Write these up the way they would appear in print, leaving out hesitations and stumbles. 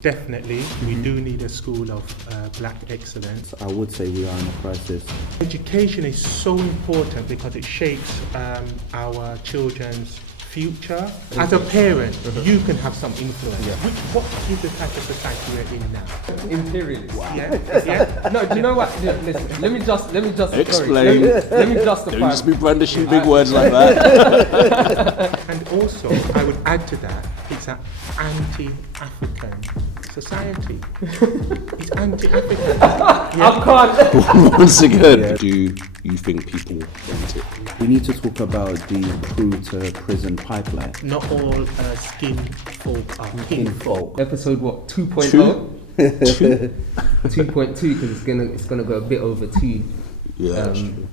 Definitely, we do need a school of black excellence. I would say we are in a crisis. Education is so important because it shapes our children's future. As a parent, you can have some influence. Yeah. What is the type of society we're in now? Imperialist. Wow. Yeah. No, do you know what? Listen, let me just Explain. Let me justify. Don't just be brandishing big words like that. And also, I would add to that, it's an anti-African society. It's anti-African. I can't. Once again, do you think people want it? We need to talk about the Proto prison pipeline. Not all skin folk are kinfolk. Episode what? 2.0. 2.2 because it's gonna go a bit over 2. Yeah, that's true.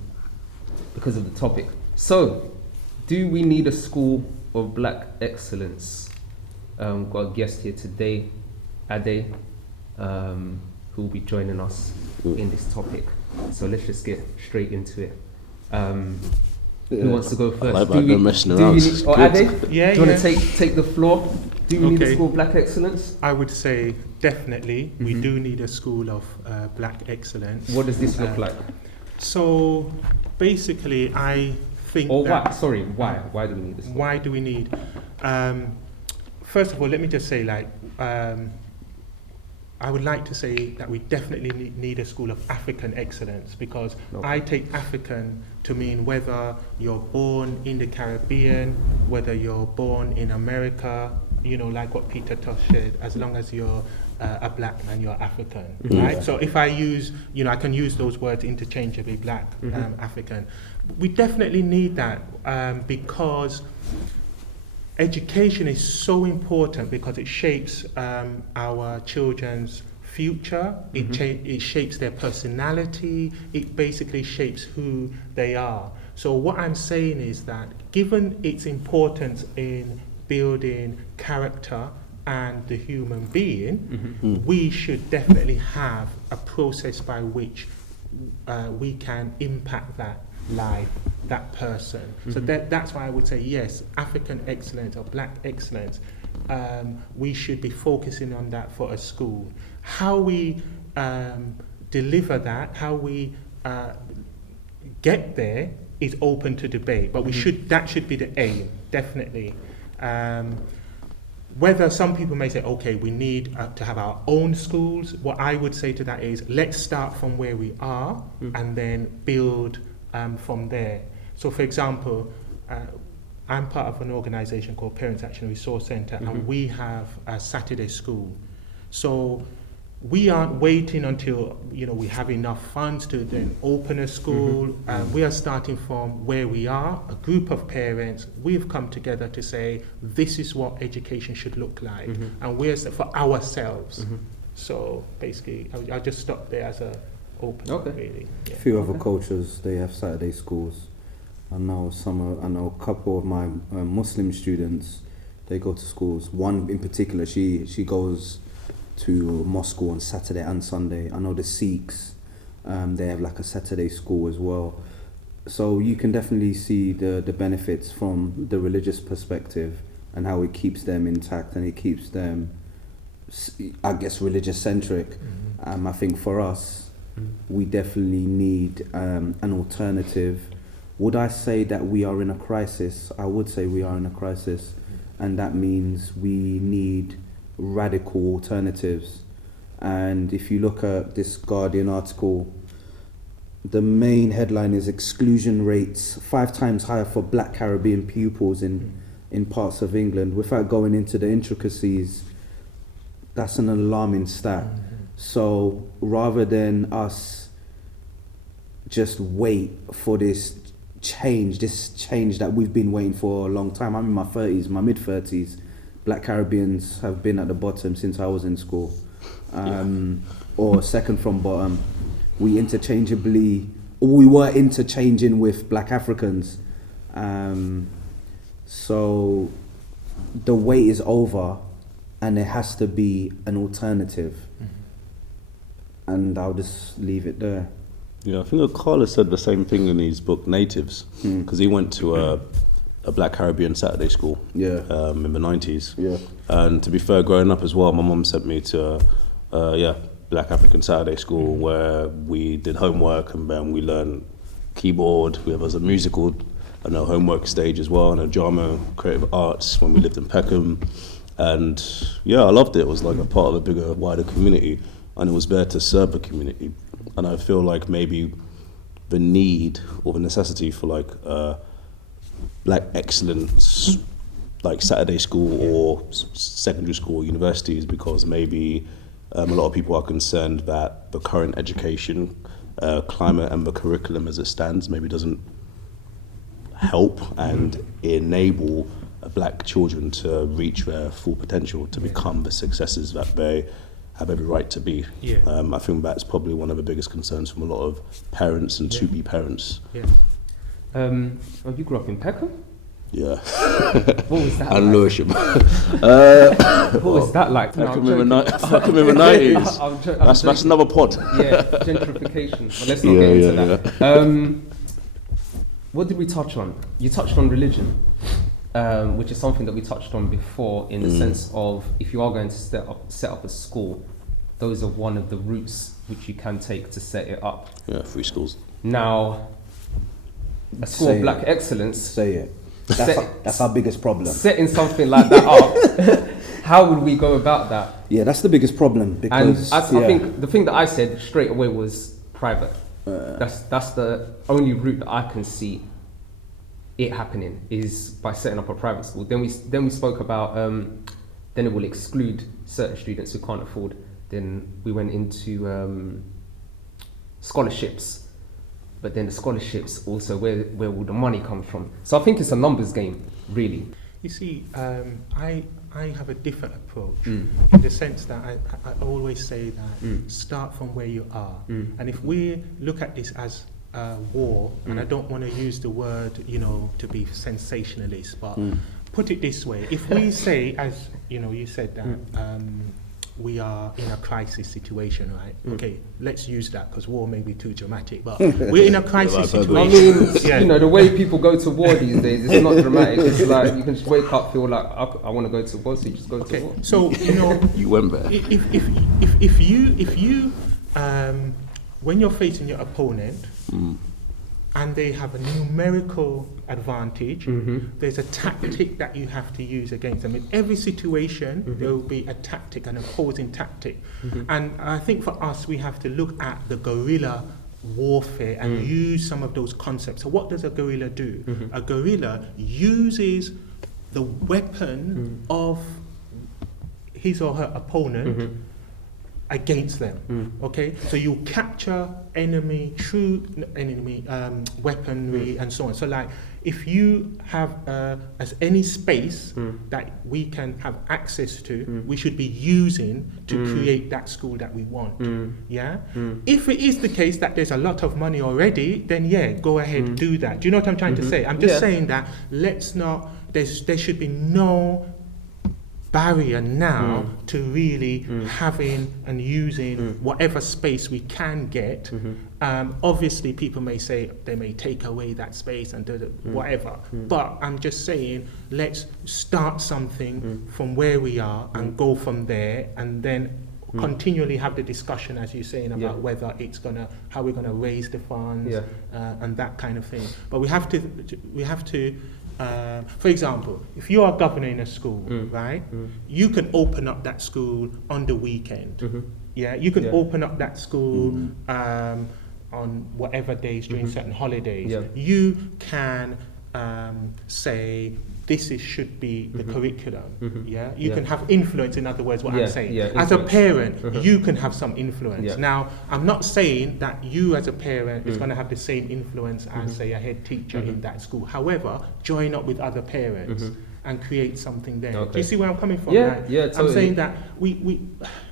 Because of the topic. So, do we need a school of black excellence? Got a guest here today, Ade, who will be joining us in this topic. So let's just get straight into it. Who wants to go first? I like that they're messing around. Ade, do you want to take the floor? Do we need a school of black excellence? I would say definitely we do need a school of black excellence. What does this look like? So basically, I think why? Sorry, why? Why do we need this? Why do we need? First of all, let me just say, I would like to say that we definitely need a school of African excellence, because I take African to mean whether you're born in the Caribbean, whether you're born in America, like what Peter Tosh said, as long as you're a black man, you're African, right? So if I use, I can use those words interchangeably, black, African. We definitely need that because education is so important, because it shapes our children's future. It shapes their personality. It basically shapes who they are. So what I'm saying is that, given its importance in building character and the human being, we should definitely have a process by which we can impact that life, that person. So that's why I would say yes, African excellence or black excellence, we should be focusing on that for a school. How we deliver that, how we get there is open to debate, but that should be the aim, definitely. Whether some people may say, okay, we need to have our own schools, what I would say to that is, let's start from where we are and then build from there. So for example, I'm part of an organization called Parents Action Resource Center, and we have a Saturday school. So we aren't waiting until we have enough funds to then open a school. We are starting from where we are, a group of parents. We've come together to say, this is what education should look like, and we're for ourselves. So basically, I'll just stop there as a open, really. Yeah. A few other cultures, they have Saturday schools. I know a couple of my Muslim students, they go to schools. One in particular, she goes to mosque on Saturday and Sunday. I know the Sikhs, they have like a Saturday school as well. So you can definitely see the benefits from the religious perspective and how it keeps them intact and it keeps them, I guess, religious centric. I think for us, we definitely need an alternative. Would I say that we are in a crisis? I would say we are in a crisis, and that means we need radical alternatives. And if you look at this Guardian article, the main headline is exclusion rates 5 times higher for black Caribbean pupils in parts of England. Without going into the intricacies, that's an alarming stat. So rather than us just wait for this change that we've been waiting for a long time. I'm in my 30s, my mid-30s. Black Caribbeans have been at the bottom since I was in school. Or second from bottom. We were interchanging with black Africans. So the wait is over, and there has to be an alternative. And I'll just leave it there. Yeah, I think Carla said the same thing in his book Natives, because he went to a Black Caribbean Saturday school. Yeah. In the 90s. Yeah. And to be fair, growing up as well, my mum sent me to Black African Saturday school where we did homework and then we learned keyboard. We have as a musical homework stage as well, and a drama, creative arts when we lived in Peckham. And yeah, I loved it. It was like a part of a bigger, wider community, and it was there to serve the community. And I feel like maybe the need or the necessity for like Black excellence, like Saturday school or secondary school or universities, because maybe a lot of people are concerned that the current education climate and the curriculum as it stands maybe doesn't help and enable Black children to reach their full potential, to become the successes that they have every right to be. Yeah. I think that's probably one of the biggest concerns from a lot of parents and to-be parents. Yeah. You grew up in Peckham? Yeah. What was that And like? Lewisham. What was that like? I No, can I'm remember joking. the 90s. I'm That's joking. another pod. Yeah, gentrification. But let's not get into that. What did we touch on? You touched on religion, which is something that we touched on before, in the sense of if you are going to set up a school, those are one of the routes which you can take to set it up. Yeah, free schools. Now, a school Say of Black it. excellence, Say it. Say- That's our biggest problem. setting something like that up, how would we go about that? Yeah, that's the biggest problem And because I think the thing that I said straight away was private. That's the only route that I can see it happening, is by setting up a private school. Then we spoke about then it will exclude certain students who can't afford. Then we went into scholarships, but then the scholarships also where will the money come from? So I think it's a numbers game, really. You see, I have a different approach in the sense that I always say that start from where you are. And if we look at this as a war, and I don't want to use the word, to be sensationalist, but put it this way: if we say, as you said that we are in a crisis situation, right? Okay, let's use that because war may be too dramatic, but we're in a crisis I situation. mean, the way people go to war these days, it's not dramatic. It's like you can just wake up, feel like I want to go to war, so you just go to war. So You went there. if you when you're facing your opponent and they have a numerical advantage, there's a tactic that you have to use against them. In every situation, there will be a tactic, an opposing tactic. And I think for us, we have to look at the guerrilla warfare and use some of those concepts. So what does a guerrilla do? A guerrilla uses the weapon of his or her opponent against them. Okay, so you capture true enemy weaponry and so on. So like if you have as any space that we can have access to, we should be using to create that school that we want. Yeah. If it is the case that there's a lot of money already, then yeah, go ahead, do that. Do you know what I'm trying to say? I'm just saying that there should be no barrier now to really having and using whatever space we can get. Obviously people may say they may take away that space and do whatever, but I'm just saying let's start something from where we are and go from there, and then continually have the discussion, as you're saying, about whether it's how we're gonna raise the funds and that kind of thing. But we have to for example, if you are governing a school, right, you can open up that school on the weekend. Yeah, you can open up that school on whatever days during certain holidays. You can say this should be the curriculum. Yeah, you can have influence. In other words, what I'm saying, as a parent, you can have some influence. Now, I'm not saying that you as a parent is going to have the same influence as say a head teacher in that school. However, join up with other parents and create something there. Do you see where I'm coming from? Yeah, right? yeah, totally. I'm saying that we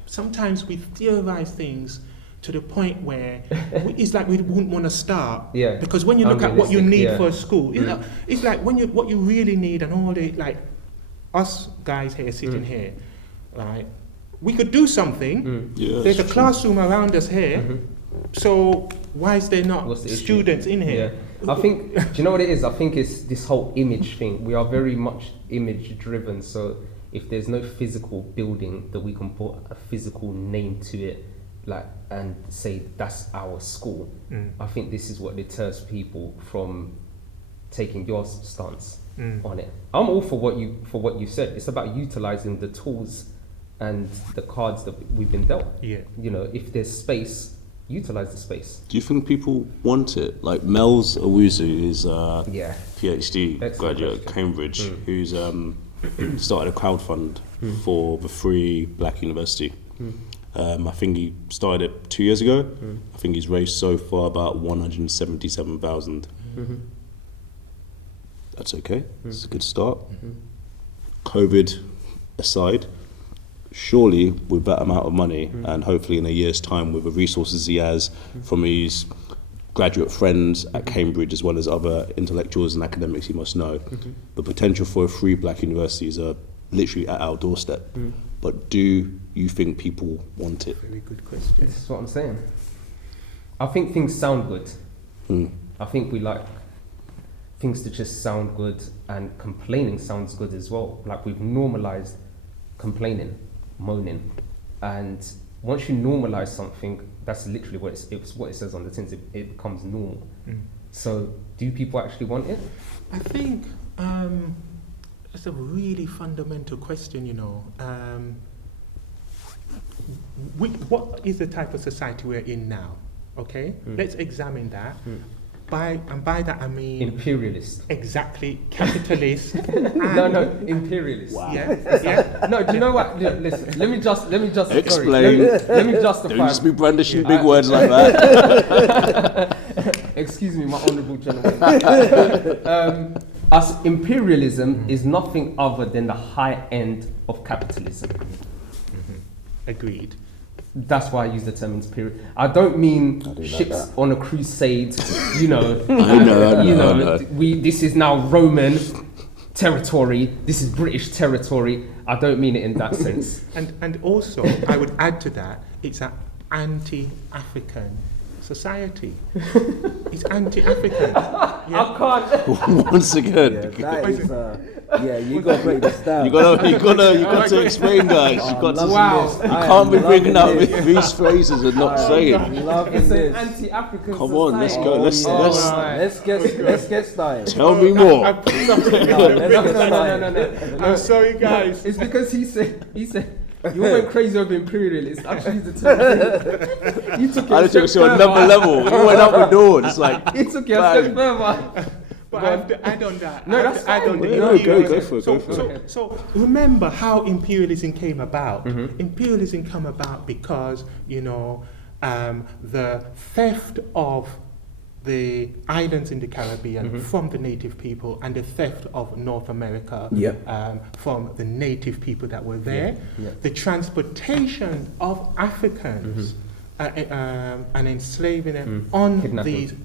sometimes we theorize things to the point where it's like we wouldn't want to start. Yeah. Because when you look at what you need yeah. for a school, it's like what you really need, and all the like us guys here sitting here, right? We could do something. Yeah, There's a true. classroom around us here. So why is there not What's the issue? students in here? I think, do you know what it is? I think it's this whole image thing. We are very much image driven. So if there's no physical building that we can put a physical name to it, like, and say that's our school, I think this is what deters people from taking your stance on it. I'm all for what you said. It's about utilizing the tools and the cards that we've been dealt. Yeah. You know, if there's space, utilize the space. Do you think people want it? Like Mel's Owuzu is Yeah. PhD Excellent graduate at question. Cambridge, who's started a crowdfund for the free black university. I think he started it 2 years ago. I think he's raised so far about 177,000. That's okay. It's a good start. COVID aside, surely with that amount of money and hopefully in a year's time with the resources he has from his graduate friends at Cambridge as well as other intellectuals and academics he must know, the potential for a free black university is literally at our doorstep. But do you think people want it? Very good question. This is what I'm saying. I think things sound good. I think we like things to just sound good, and complaining sounds good as well. Like, we've normalized complaining, moaning, and once you normalize something, that's literally what it's what it says on the tins. It becomes normal. So, do people actually want it? I think it's a really fundamental question, you know. What is the type of society we're in now? Okay, let's examine that. By that I mean Imperialist. exactly capitalist. No, imperialist. Wow. Yeah. No, do you know what? Listen, let me just Explain. Let me justify. Don't just be brandishing big words like that. Excuse me, my honourable gentleman. Us imperialism is nothing other than the high end of capitalism. Agreed. That's why I use the term imperial. I don't mean like ships that. on a crusade, you know. I know. This is now Roman territory. This is British territory. I don't mean it in that sense. And also, I would add to that, it's an anti-African society. It's anti-African. I can't. Once again, That is, you gotta break this down. you got to explain, guys. You got to. Wow. You can't be bringing out these phrases and not saying. Loving It's an this. anti-African Come on, let's society. go. Let's get started. Tell me more. I put something No, in let's there. get started. No. I'm sorry, guys. It's because he said you went crazy over imperialist. Actually, the term. You took I it took it to another level. You went out the door. It's like He took it a step further. But I have to add on that. No, I have that's to add on fine. the No, imperialism. go for it. So remember how imperialism came about. Imperialism came about because, you know, the theft of the islands in the Caribbean from the native people and the theft of North America from the native people that were there. The transportation of Africans and enslaving them on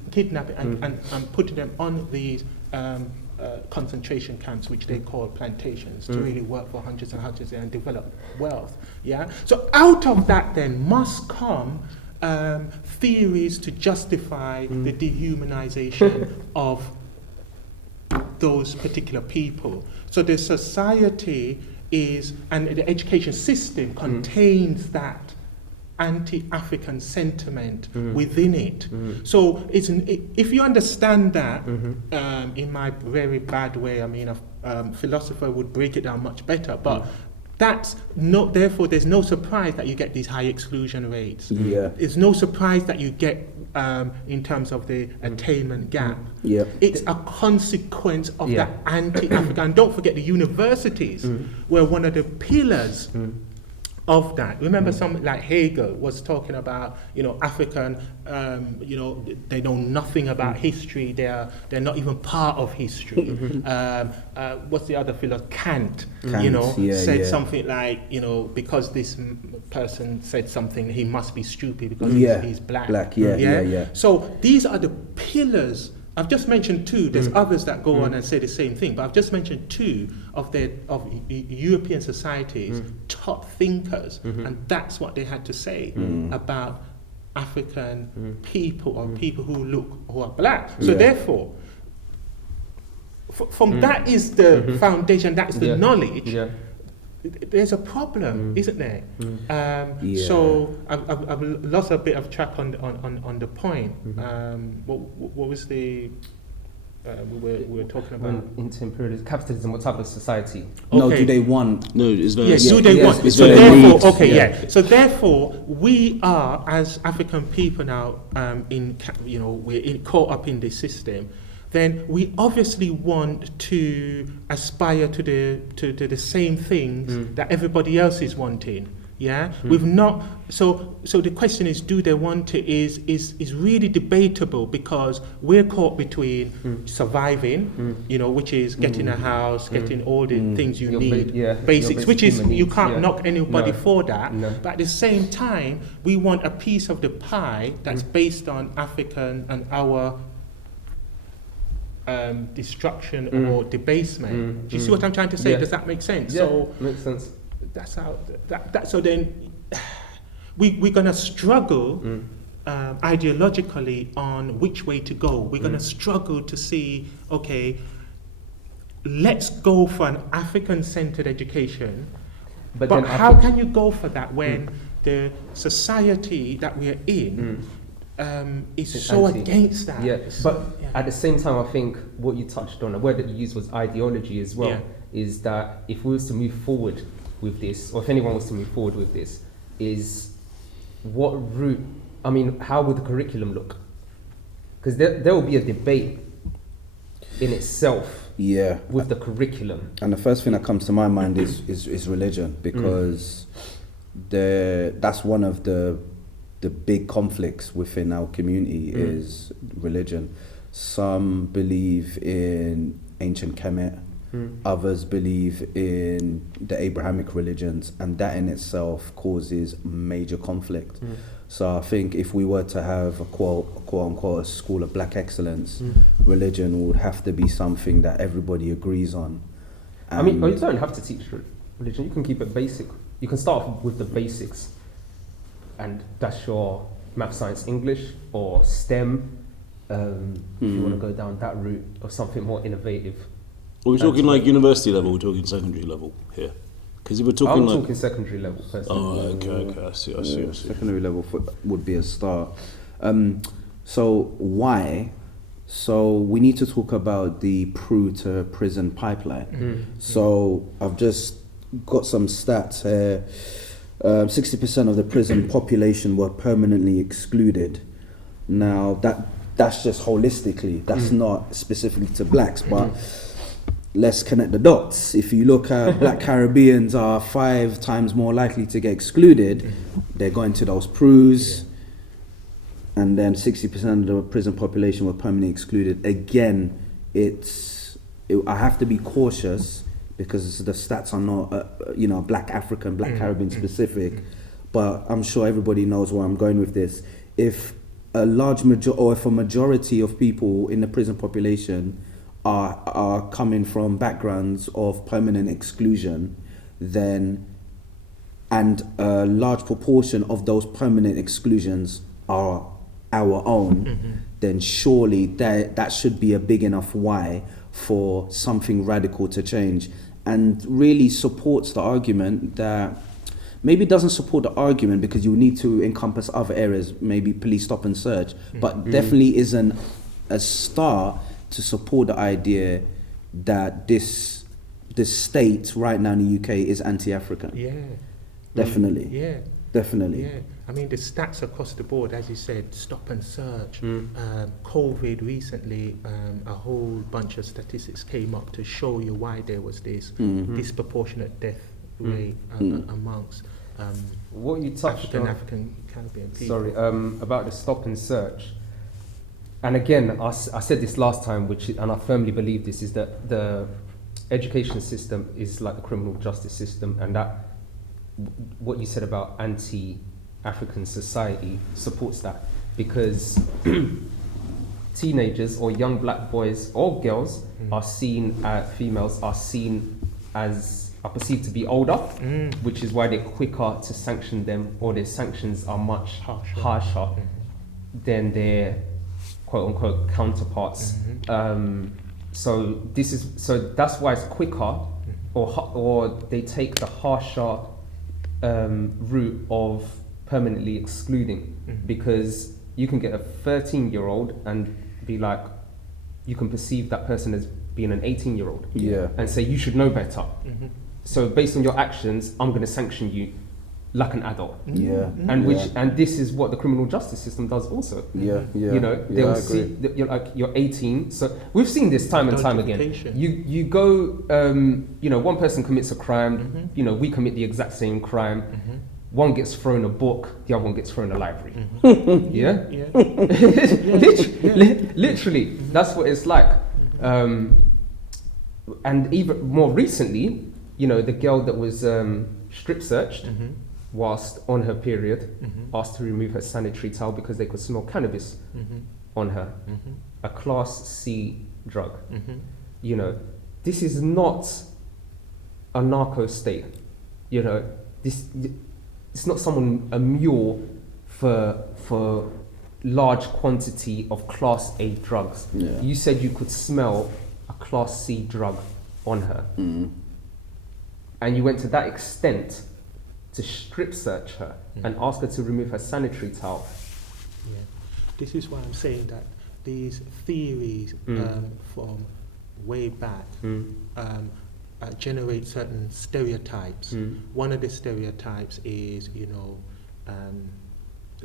kidnapping and putting them on these concentration camps, which they call plantations, to really work for hundreds and hundreds and develop wealth. Yeah. So out of that then must come theories to justify the dehumanization of those particular people. So the society is, and the education system contains that anti-African sentiment within it. So if you understand that, in my very bad way, I mean, a philosopher would break it down much better, but that's not, therefore there's no surprise that you get these high exclusion rates. It's no surprise that you get in terms of the attainment gap. It's a consequence of that anti-African. And don't forget the universities were one of the pillars of that. Remember, some like Hegel was talking about, you know, African, you know, they know nothing about history. They're not even part of history. What's the other philosopher? Kant, you know, said something like, you know, because this person said something, he must be stupid because he's black. So these are the pillars. I've just mentioned two. There's others that go on and say the same thing, but I've just mentioned two of European societies' top thinkers, and that's what they had to say about African people or people who are black. So Yeah. therefore, from that is the foundation, that is the knowledge. Yeah. There's a problem, isn't there? Yeah. So I've lost a bit of track on the point. What was the we were talking about? Into imperialism, capitalism, what type of society? No, Okay. do they want? No, it's very. Yes, do they yes, want? it's So very therefore, neat. okay, Yeah. So therefore, we are as African people now, we're caught up in this system. Then we obviously want to aspire to the same things that everybody else is wanting. Yeah, we've not. So the question is, do they want it? Is really debatable because we're caught between surviving, which is getting a house, getting all the things you Your need, your basics, which is human you needs, can't yeah. knock anybody No. for that. No. But at the same time, we want a piece of the pie that's based on African and our destruction or debasement. Do you see what I'm trying to say? Yeah. Does that make sense? Yeah, So makes sense. that's how so then we're going to struggle ideologically on which way to go. We're going to struggle to see, okay, let's go for an African-centered education, but then how can you go for that when the society that we're in is It's so anti. against that? Yeah, It's but so- yeah. at the same time, I think what you touched on, the word that you used was ideology as well, Yeah. is that if we was to move forward with this, or if anyone was to move forward with this, is what route, how would the curriculum look? Because there will be a debate in itself Yeah. with the curriculum. And the first thing that comes to my mind is religion, because that's one of the big conflicts within our community is religion. Some believe in ancient Kemet, others believe in the Abrahamic religions, and that in itself causes major conflict. So I think if we were to have a quote unquote a school of black excellence, religion would have to be something that everybody agrees on. You don't have to teach religion. You can keep it basic. You can start off with the basics, and that's your math, science, English, or STEM. If you want to go down that route, or something more innovative. Are we talking like university level? We're talking secondary level here, because if we're talking I'm like. talking secondary level personally. Oh, okay. I see. Secondary level would be a start. So why? So we need to talk about the Proto prison pipeline. So I've just got some stats here. 60% of the prison population were permanently excluded. Now that's just holistically. That's not specifically to blacks, but let's connect the dots. If you look at black Caribbeans are 5 times more likely to get excluded, they're going to those PRUs, and then 60% of the prison population were permanently excluded. Again, I have to be cautious because the stats are not, black African, black Caribbean specific, but I'm sure everybody knows where I'm going with this. If a majority of people in the prison population are coming from backgrounds of permanent exclusion, then, and a large proportion of those permanent exclusions are our own, then surely that should be a big enough why for something radical to change, and really supports the argument that maybe doesn't support the argument because you need to encompass other areas, maybe police stop and search, but definitely isn't a start to support the idea that this state right now in the UK is anti-African. Yeah. Definitely. Yeah. Definitely. Yeah. I mean, the stats across the board, as you said, stop and search. COVID recently, a whole bunch of statistics came up to show you why there was this disproportionate death rate amongst What you touched on, African Caribbean people. sorry, about the stop and search. And again, I said this last time, and I firmly believe this, is that the education system is like the criminal justice system, and that what you said about anti-African society supports that, because teenagers or young black boys or girls are seen, females are seen as are perceived to be older, which is why they're quicker to sanction them, or their sanctions are much harsher than their quote unquote counterparts. So that's why it's quicker, or they take the harsher route of permanently excluding, because you can get a 13-year-old and be like, you can perceive that person as being an 18-year-old, and say you should know better. So based on your actions, I'm going to sanction you like an adult. And this is what the criminal justice system does also. You know, they'll see that you're 18. So we've seen this time and time again. You go, you know, one person commits a crime. You know, we commit the exact same crime. One gets thrown a book, the other one gets thrown a library. Literally, that's what it's like. And even more recently, you know, the girl that was strip searched whilst on her period, asked to remove her sanitary towel because they could smell cannabis on her, a class C drug. You know, this is not a narco state. You know, it's not someone, a mule for large quantity of class A drugs. You said you could smell a class C drug on her. And you went to that extent to strip search her and ask her to remove her sanitary towel. This is why I'm saying that these theories from way back generate certain stereotypes. One of the stereotypes is, you know,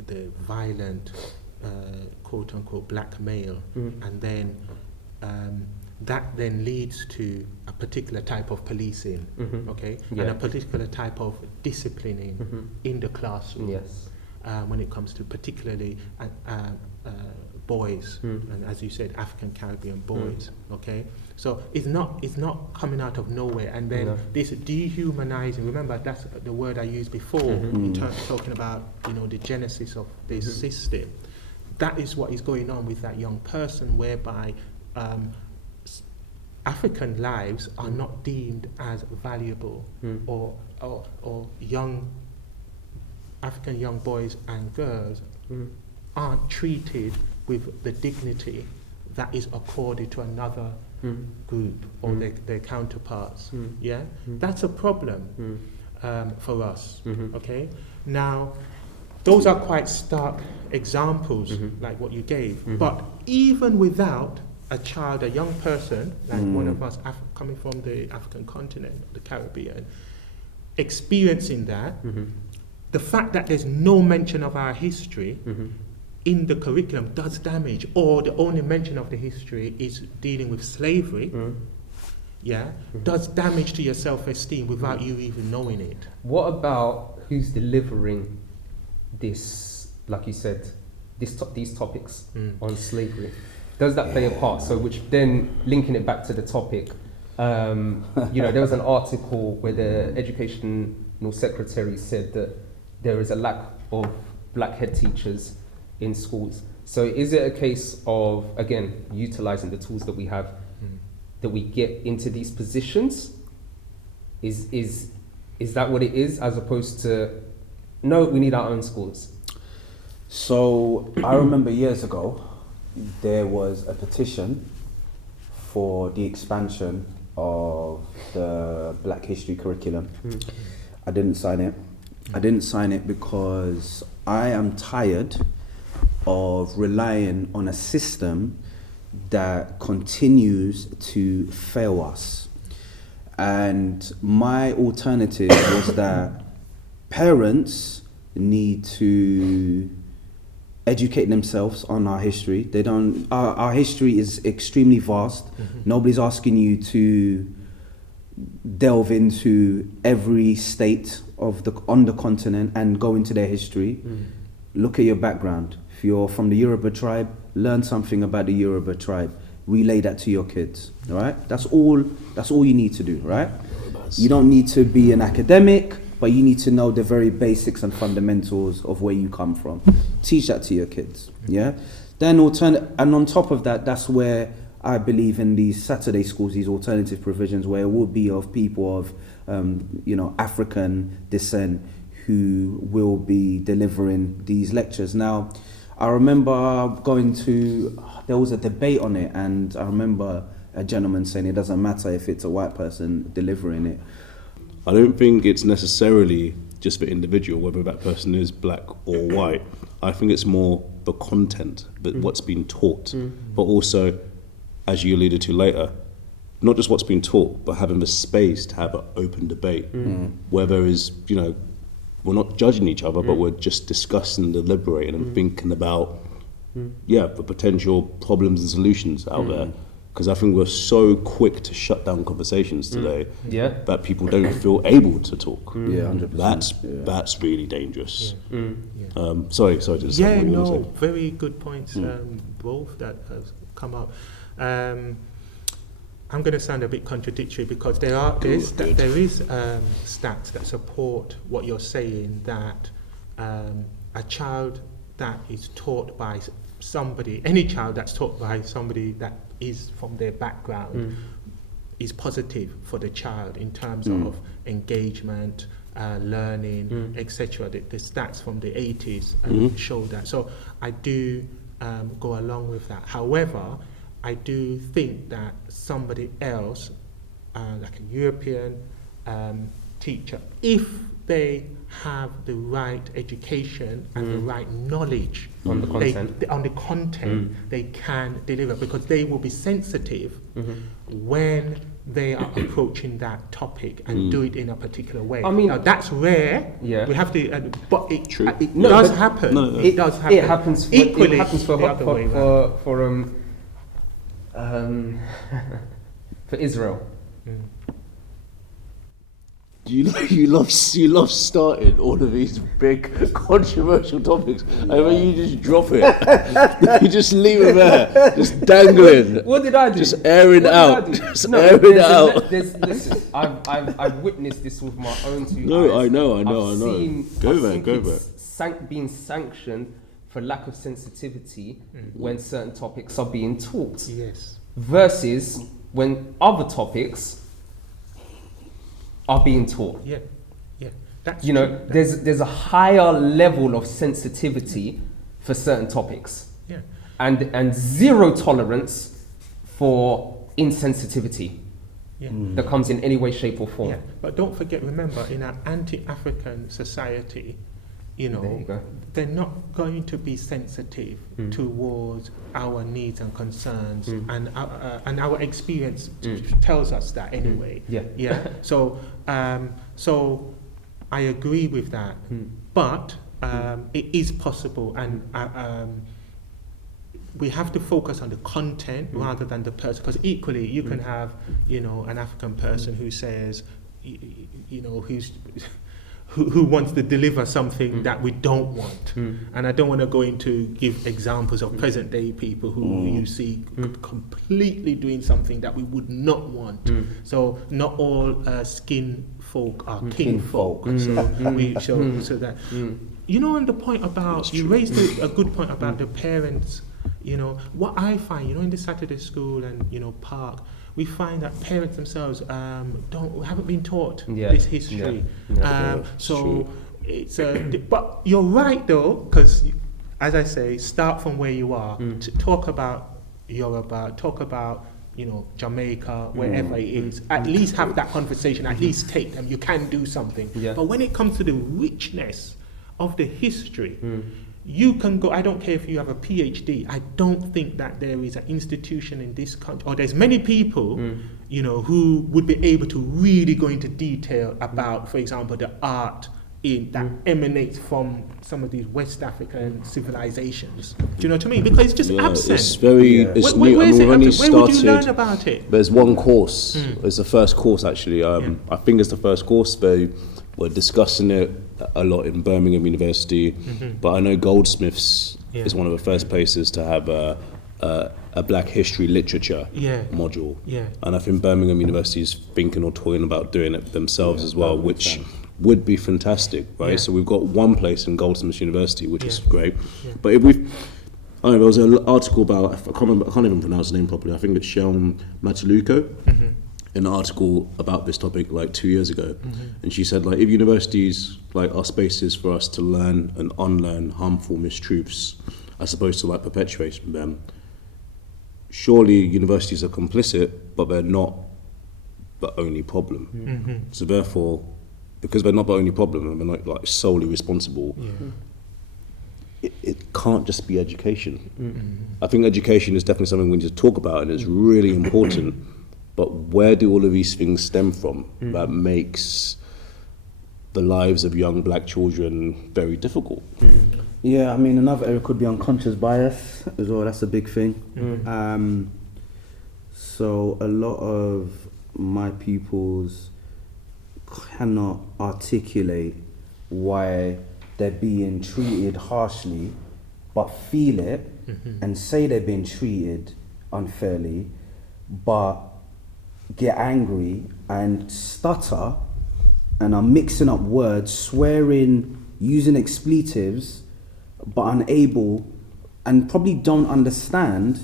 the violent, quote unquote, black male, and then that then leads to a particular type of policing, okay, and a particular type of disciplining in the classroom. When it comes to particularly boys, and as you said, African Caribbean boys, okay. So it's not coming out of nowhere, and then this dehumanizing. Remember, that's the word I used before in terms of talking about, you know, the genesis of this system. That is what is going on with that young person, whereby African lives are not deemed as valuable, or young African young boys and girls aren't treated with the dignity that is accorded to another group or their counterparts. That's a problem for us. Okay, now those are quite stark examples, like what you gave. But even without a child, a young person, like one of us coming from the African continent, the Caribbean, experiencing that, the fact that there's no mention of our history in the curriculum does damage, or the only mention of the history is dealing with slavery, does damage to your self-esteem without you even knowing it. What about who's delivering this, like you said, these topics on slavery? Does that play a part? So, which then, linking it back to the topic, you know, there was an article where the educational secretary said that there is a lack of black head teachers in schools. So is it a case of, again, utilizing the tools that we have, that we get into these positions? Is that what it is, as opposed to, no, we need our own schools? So I remember years ago, there was a petition for the expansion of the Black History curriculum. I didn't sign it. I didn't sign it because I am tired of relying on a system that continues to fail us. And my alternative was that parents need to educate themselves on our history. They don't. Our history is extremely vast. Nobody's asking you to delve into every state of on the continent and go into their history. Look at your background. If you're from the Yoruba tribe, learn something about the Yoruba tribe. Relay that to your kids. All right. That's all you need to do. Right. You don't need to be an academic, but you need to know the very basics and fundamentals of where you come from. Teach that to your kids, yeah? Then and on top of that, that's where I believe in these Saturday schools, these alternative provisions, where it will be of people of African descent who will be delivering these lectures. Now, I remember there was a debate on it, and I remember a gentleman saying it doesn't matter if it's a white person delivering it. I don't think it's necessarily just for individual, whether that person is black or white. I think it's more the content, but what's been taught, but also, as you alluded to later, not just what's been taught, but having the space to have an open debate, where there is, we're not judging each other, but we're just discussing, deliberating, and thinking about, the potential problems and solutions out there. Because I think we're so quick to shut down conversations today that people don't feel able to talk. 100%. That's really dangerous. Sorry to interrupt. Yeah, no, very good points, both that have come up. I'm going to sound a bit contradictory because there is stats that support what you're saying, that a child that is taught by somebody, any child that's taught by somebody that is from their background is positive for the child in terms of engagement, learning, etc. The stats from the 80s show that. So I do go along with that. However, I do think that somebody else, like a European teacher, if they have the right education and the right knowledge on the content, they can deliver, because they will be sensitive when they are approaching that topic and do it in a particular way. I mean, now that's rare. Yeah. We have to, but it No, does but happen. It does happen. It happens. Equally, it happens for the other way around. For Israel. You love starting all of these big controversial topics, and when you just drop it, you just leave it there, just dangling. What did I do? Just airing out. Listen, I've witnessed this with my own two No, eyes. I know. I've seen Go back. Being sanctioned for lack of sensitivity when certain topics are being taught. Yes. Versus when other topics are being taught. Yeah. That's true. There's a higher level of sensitivity for certain topics. Yeah. And zero tolerance for insensitivity that comes in any way, shape or form. Yeah. But don't forget, remember, in an anti-African society, There you go. they're not going to be sensitive towards our needs and concerns, and our experience tells us that anyway. Yeah. So I agree with that, but it is possible, and we have to focus on the content rather than the person, because equally you can have an African person who says who wants to deliver something that we don't want. And I don't want to go into give examples of present day people who you see completely doing something that we would not want. So not all skin folk are kin folk. So we show so that on the point about, you raised a good point about the parents. What I find, in the Saturday school and park, we find that parents themselves haven't been taught this history. So it's but you're right though, because as I say, start from where you are. To talk about Yoruba, talk about Jamaica, wherever it is. At least have that conversation. At least take them. You can do something. But when it comes to the richness of the history, you can go, I don't care if you have a PhD, I don't think that there is an institution in this country, or there's many people, who would be able to really go into detail about, for example, the art that emanates from some of these West African civilizations. Do you know what I mean? Because it's just absent. It's very, it's new. Where would you learn started. about it? There's one course. It's the first course actually. I think it's the first course. We're discussing it a lot in Birmingham University, but I know Goldsmiths is one of the first places to have a Black History Literature module. And I think Birmingham University is thinking or toying about doing it themselves as well, which would be fantastic, right? So we've got one place in Goldsmiths University, which is great. But if there was an article about, I can't even pronounce the name properly, I think it's Shelm Mataluko, an article about this topic like 2 years ago, and she said like if universities like are spaces for us to learn and unlearn harmful mistruths as opposed to like perpetuating them, surely universities are complicit, but they're not the only problem. So therefore, because they're not the only problem and they're not like solely responsible, it can't just be education. I think education is definitely something we need to talk about, and it's really important. But where do all of these things stem from that makes the lives of young black children very difficult? Yeah, I mean, another area could be unconscious bias as well. That's a big thing. So a lot of my pupils cannot articulate why they're being treated harshly, but feel it and say they're being treated unfairly, but get angry and stutter and are mixing up words, swearing, using expletives, but unable, and probably don't understand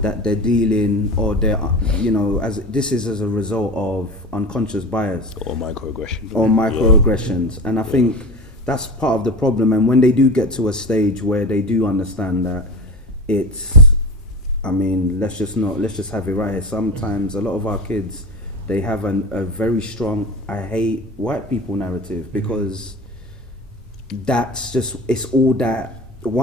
that they're dealing, or they're, you know, as this is as a result of unconscious bias Or microaggression. or microaggressions. And I think that's part of the problem. And when they do get to a stage where they do understand that, it's, I mean, let's just have it right here. Sometimes a lot of our kids, they have a very strong "I hate white people" narrative, because that's just, it's all that.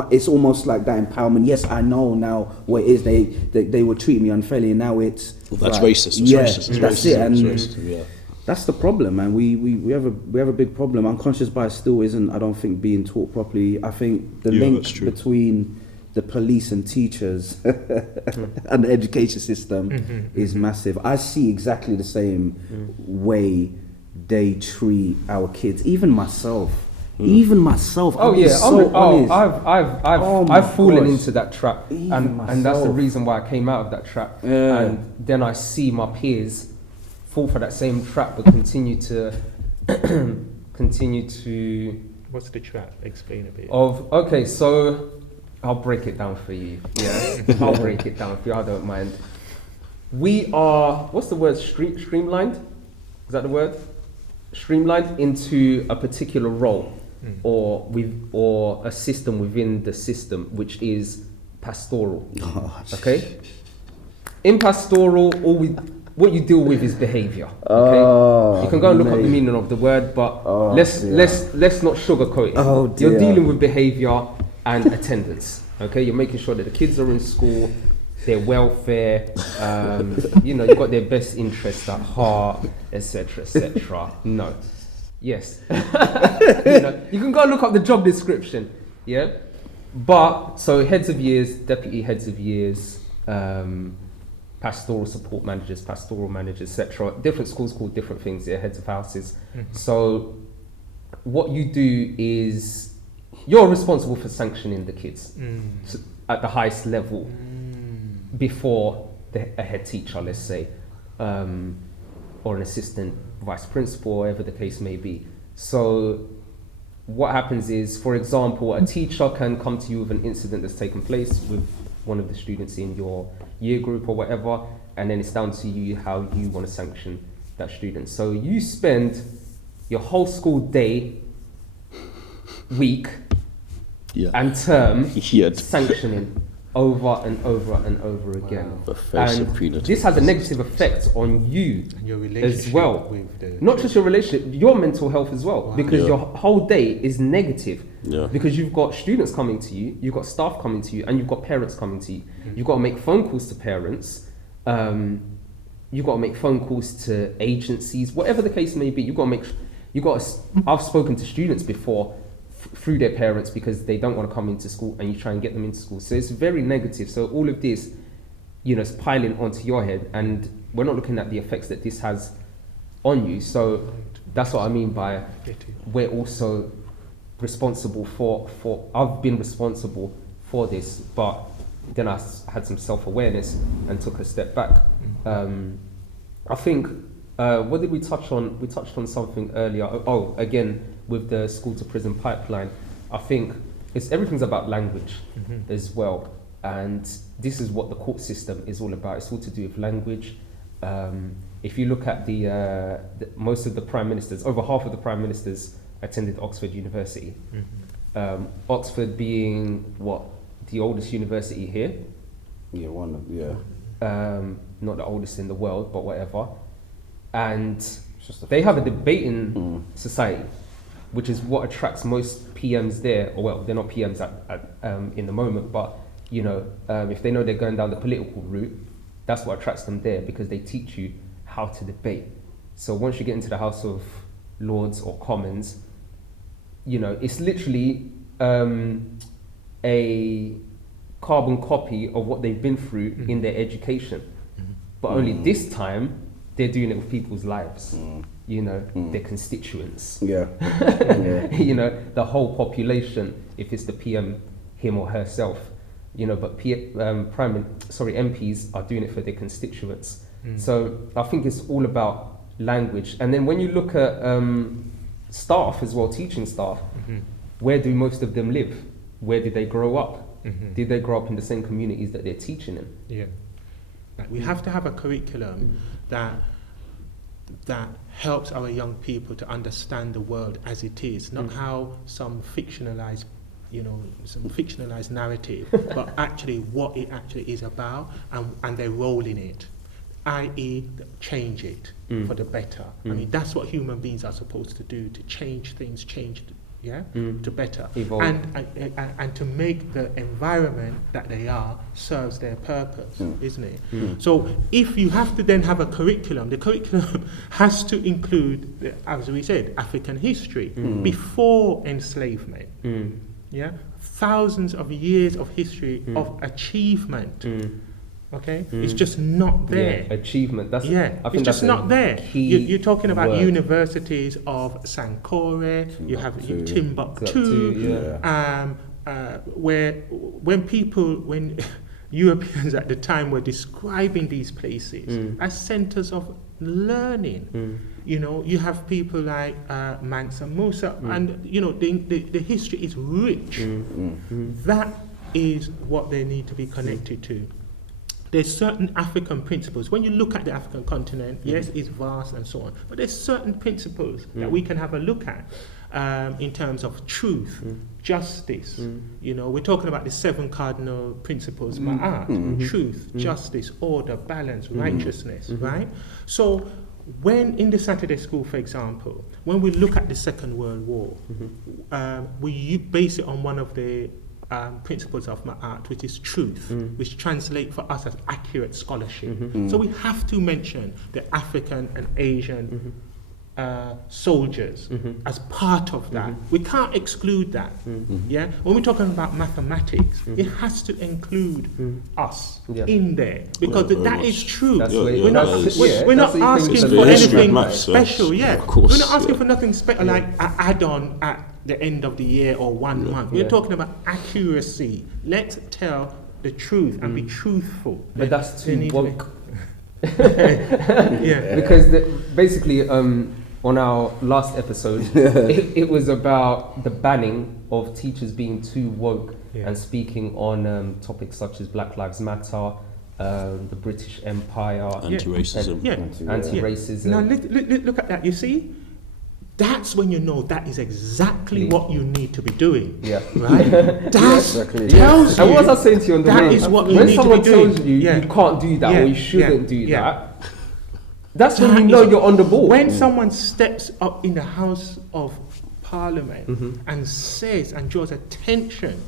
It's almost like that empowerment. Yes, I know now what it is. They would treat me unfairly, and now it's Well, that's like, racist. It's yeah, racist. It's that's racist. it. And It's racist, yeah. that's the problem, man. We have a big problem. Unconscious bias still isn't, I don't think, being taught properly. I think the link that's true. between the police and teachers and the education system is massive. I see exactly the same way they treat our kids. Even myself. Oh I'm yeah, so honest. Oh my I've fallen gosh. into that trap, Even and that's the myself. reason why I came out of that trap. Yeah. And then I see my peers fall for that same trap, but continue to What's the trap? Explain a bit. Okay, so I'll break it down for you. Yeah, I'll break it down for you. I don't mind. We are, what's the word? Streamlined? Is that the word? Streamlined into a particular role, or a system within the system, which is pastoral. Okay. In pastoral, what you deal with is behavior. Okay. You can go and look up the meaning of the word, but let's not sugarcoat it. Oh, dear. You're dealing with behavior and attendance. Okay. You're making sure that the kids are in school, their welfare, you've got their best interests at heart, etc., etc. No. Yes. You can go and look up the job description. Yeah. But, so heads of years, deputy heads of years, pastoral support managers, pastoral managers, etc. Different schools call different things, yeah, heads of houses. So what you do is, you're responsible for sanctioning the kids at the highest level. Before a head teacher, let's say, or an assistant vice principal, whatever the case may be. So what happens is, for example, a teacher can come to you with an incident that's taken place with one of the students in your year group or whatever, and then it's down to you how you want to sanction that student. So you spend your whole school day, week, and term sanctioning over and over and over again. The face of And punitive. this has a negative effect on you And your relationship as well. with the Not just your relationship, your mental health as well. Wow. Because Yeah. your whole day is negative. Yeah. Because you've got students coming to you, you've got staff coming to you, and you've got parents coming to you. You've got to make phone calls to parents. You've got to make phone calls to agencies, whatever the case may be. I've spoken to students before through their parents because they don't want to come into school, and you try and get them into school. So it's very negative. So all of this, is piling onto your head, and we're not looking at the effects that this has on you. So that's what I mean by we're also responsible for I've been responsible for this, but then I had some self-awareness and took a step back. I think, what did we touch on? We touched on something earlier. Again, with the school to prison pipeline, I think everything's about language as well. And this is what the court system is all about. It's all to do with language. If you look at the most of the prime ministers, over half of the prime ministers attended Oxford University. Oxford being the oldest university here. Yeah, one of yeah. Not the oldest in the world, but whatever. And they have a debating society, which is what attracts most PMs there. Or well, they're not PMs in the moment, but you know, if they know they're going down the political route, that's what attracts them there, because they teach you how to debate. So once you get into the House of Lords or Commons, you know, it's literally a carbon copy of what they've been through in their education. But only this time, they're doing it with people's lives. You know, their constituents. Yeah. You know, the whole population, if it's the PM, him or herself. You know, but MPs are doing it for their constituents. So I think it's all about language. And then when you look at staff as well, teaching staff, where do most of them live? Where did they grow up? Did they grow up in the same communities that they're teaching in? Yeah. We have to have a curriculum that helps our young people to understand the world as it is, not how some fictionalized narrative, but actually what it actually is about, and their role in it, i.e. change it for the better. I mean, that's what human beings are supposed to do, to change things, to better. Evolve. And to make the environment that they are serves their purpose, isn't it? So if you have to then have a curriculum, the curriculum has to include, as we said, African history, before enslavement. Yeah, thousands of years of history of achievement. Okay, it's just not there. Yeah, achievement. I think it's just not there. You're talking about word. Universities of Sankore. You have Timbuktu. Where when Europeans at the time were describing these places as centers of learning. You know, you have people like Mansa Musa, and you know the history is rich. That is what they need to be connected to. There's certain African principles. When you look at the African continent, yes, it's vast and so on, but there's certain principles that we can have a look at in terms of truth, justice. You know, we're talking about the 7 cardinal principles, Ma'at, truth, justice, order, balance, righteousness, right? So when in the Saturday school, for example, when we look at the Second World War, we base it on one of the principles of Ma'at, which is truth, which translate for us as accurate scholarship. So we have to mention the African and Asian soldiers as part of that. We can't exclude that. Yeah, when we're talking about mathematics, it has to include us in there, because that is true. We're not asking for anything special. Of course, we're not asking for nothing special like an add-on at the end of the year or 1 month. We're talking about accuracy. Let's tell the truth and be truthful. But that's too woke. Because basically, on our last episode, it was about the banning of teachers being too woke and speaking on topics such as Black Lives Matter, the British Empire, anti-racism. Anti-racism. Now look at that. You see, that's when you know that is exactly what you need to be doing. Right? That tells you. And what was I saying to you on the way? Is what you when need someone to be doing. tells you you can't do that or you shouldn't do that, that's when That you know is- you're on the ball. When someone steps up in the House of Parliament and says and draws attention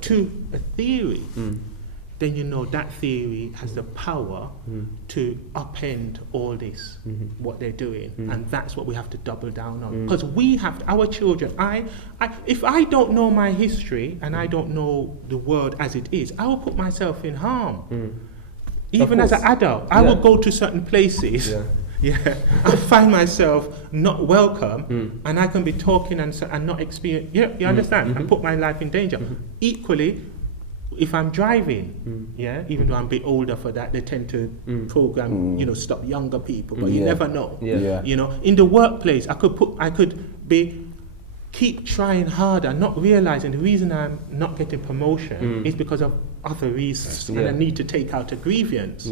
to a theory, then you know that theory has the power to upend all this, what they're doing. And that's what we have to double down on. Because we have, our children, if I don't know my history and I don't know the world as it is, I will put myself in harm. Even as an adult, I will go to certain places. I find myself not welcome, and I can be talking and not experience. You understand? And put my life in danger. Equally, if I'm driving, even though I'm a bit older for that, they tend to program, stop younger people, but you never know. You know, in the workplace, I could keep trying harder, not realizing the reason I'm not getting promotion is because of other reasons, and I need to take out a grievance.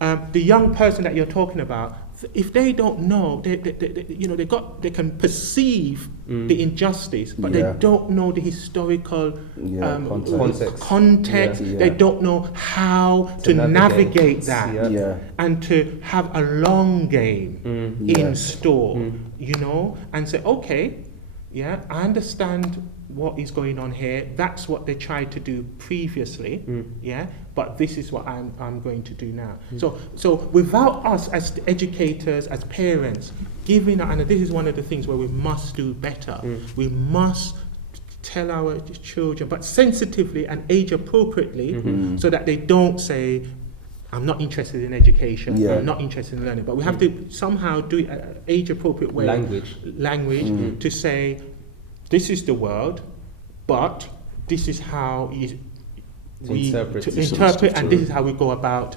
the young person that you're talking about, if they don't know, they can perceive the injustice, but they don't know the historical context. Yeah. They don't know how to navigate that and to have a long game in store, and say, okay, I understand what is going on here. That's what they tried to do previously, but this is what I'm going to do now. So without us as educators, as parents, giving, and this is one of the things where we must do better. We must tell our children, but sensitively and age appropriately, so that they don't say, I'm not interested in education, I'm not interested in learning. But we have to somehow do it an age appropriate way. Language to say, this is the world, but this is how we interpret, and this is how we go about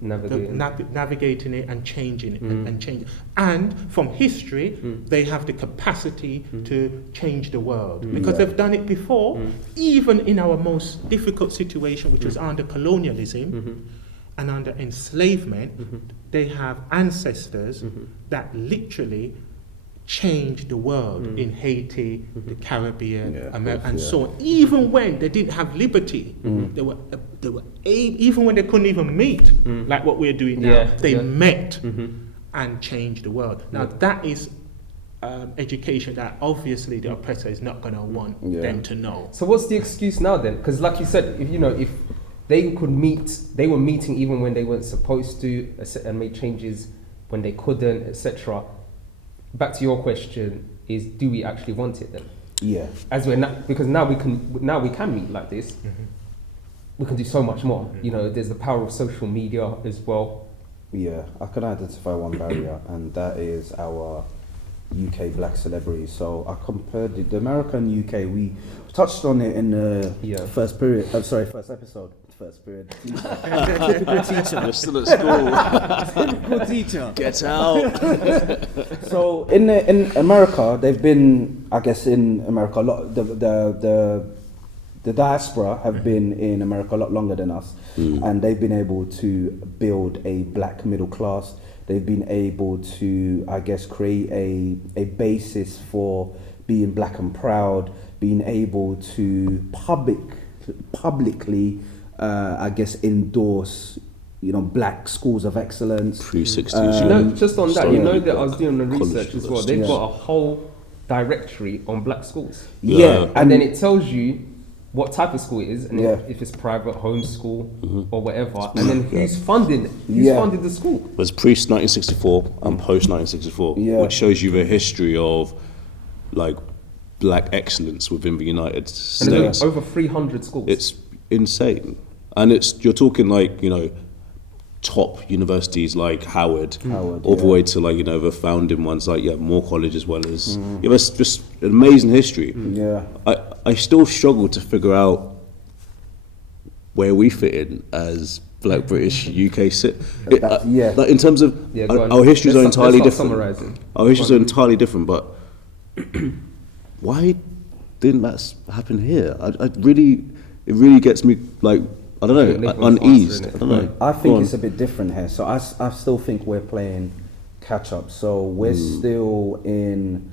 navigating it and changing it and changing. And from history, they have the capacity to change the world because they've done it before, even in our most difficult situation, which was under colonialism and under enslavement. They have ancestors that literally changed the world in Haiti, the Caribbean, America, and so on. Even when they didn't have liberty, they were even when they couldn't even meet, like what we're doing now, they met and changed the world. Now that is education that obviously the oppressor is not going to want them to know. So what's the excuse now then? Because like you said, if they could meet, they were meeting even when they weren't supposed to, and made changes when they couldn't, etc. Back to your question is, do we actually want it then? Yeah. As we're not, because now we can meet like this. We can do so much more. There's the power of social media as well. Yeah, I can identify one barrier, and that is our UK black celebrities. So I compared the America and UK. We touched on it in the first episode. First period. Typical teacher. You're still at school. Typical teacher. Get out. So in America, they've been, I guess, in America a lot. The diaspora have been in America a lot longer than us, and they've been able to build a black middle class. They've been able to, I guess, create a basis for being black and proud, being able to publicly I guess endorse, black schools of excellence. Pre-60s. Just on that, that I was doing the research as well. They've got a whole directory on black schools. And then it tells you what type of school it is, and if it's private, homeschool, or whatever, and then who's funded the school. It was pre-1964 and post-1964, which shows you the history of like black excellence within the United States. And there's over 300 schools. It's insane. And you're talking like, top universities like Howard all the way to like, the founding ones like, Moore College as well as, it's just an amazing history. I still struggle to figure out where we fit in as black British UK like in terms of our histories are entirely different. Our histories are entirely different, but why didn't that happen here? It really gets me like, I don't know, uneased. I don't know. I think it's a bit different here. So I still think we're playing catch up. So we're still in,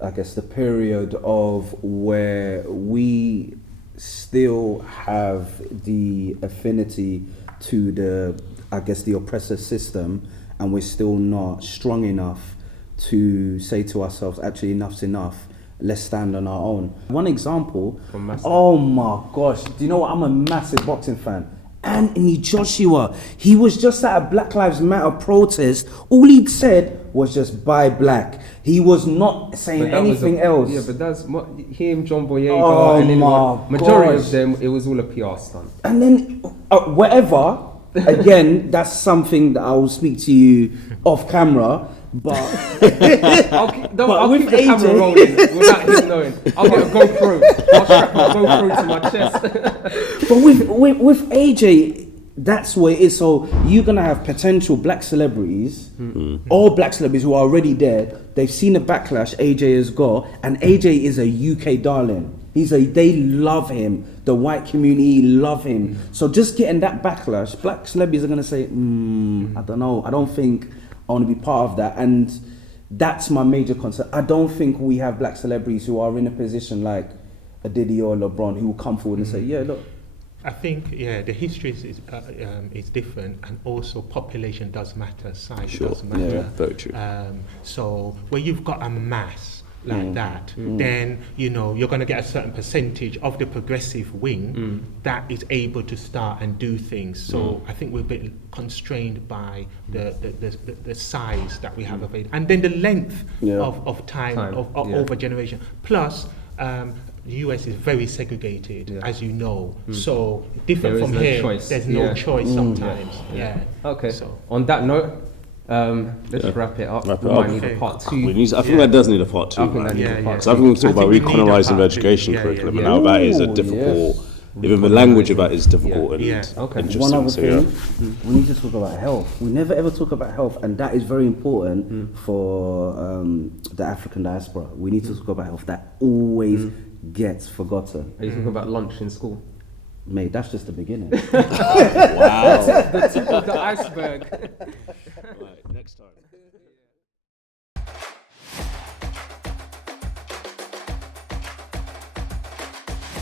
I guess, the period of where we still have the affinity to the oppressor system, and we're still not strong enough to say to ourselves, actually, enough's enough. Let's stand on our own. One example, oh my gosh, do you know what? I'm a massive boxing fan. Anthony Joshua, he was just at a Black Lives Matter protest. All he'd said was just buy black. He was not saying anything else. Yeah, but that's him, John Boyega, and then majority of them, it was all a PR stunt. And then, whatever, again, that's something that I will speak to you off camera. But I'll keep the camera rolling without him knowing. I'll get a GoPro. I'll strap my GoPro to my chest. But with AJ, that's where it is. So you're gonna have potential black celebrities, or black celebrities who are already there. They've seen the backlash AJ has got, and AJ is a UK darling. They love him. The white community love him. So just getting that backlash, black celebrities are gonna say, I don't know. I don't think I want to be part of that. And that's my major concern. I don't think we have black celebrities who are in a position like a Diddy or LeBron who will come forward and say, yeah, look. I think, the history is different, and also population does matter, size does matter. Yeah, very true. So where you've got a mass like that, then you're going to get a certain percentage of the progressive wing that is able to start and do things. So I think we're a bit constrained by the size that we have available, and then the length of time. Over generation. Plus, the US is very segregated, as you know. So different from here, there's no choice sometimes. Okay. So on that note, let's wrap it up. We might need a part 2. I think that does need a part 2. I think that needs a part So I think we talk about we need a recolonizing part the 2. education curriculum, and how that is a difficult. Yes. Even the language of that is difficult and Okay. interesting. One other so, thing, we need to talk about health. We never ever talk about health, and that is very important for the African diaspora. We need to talk about health. That always gets forgotten. Are you talking about lunch in school? Mate, that's just the beginning. Wow. The tip of the iceberg. Right, next time.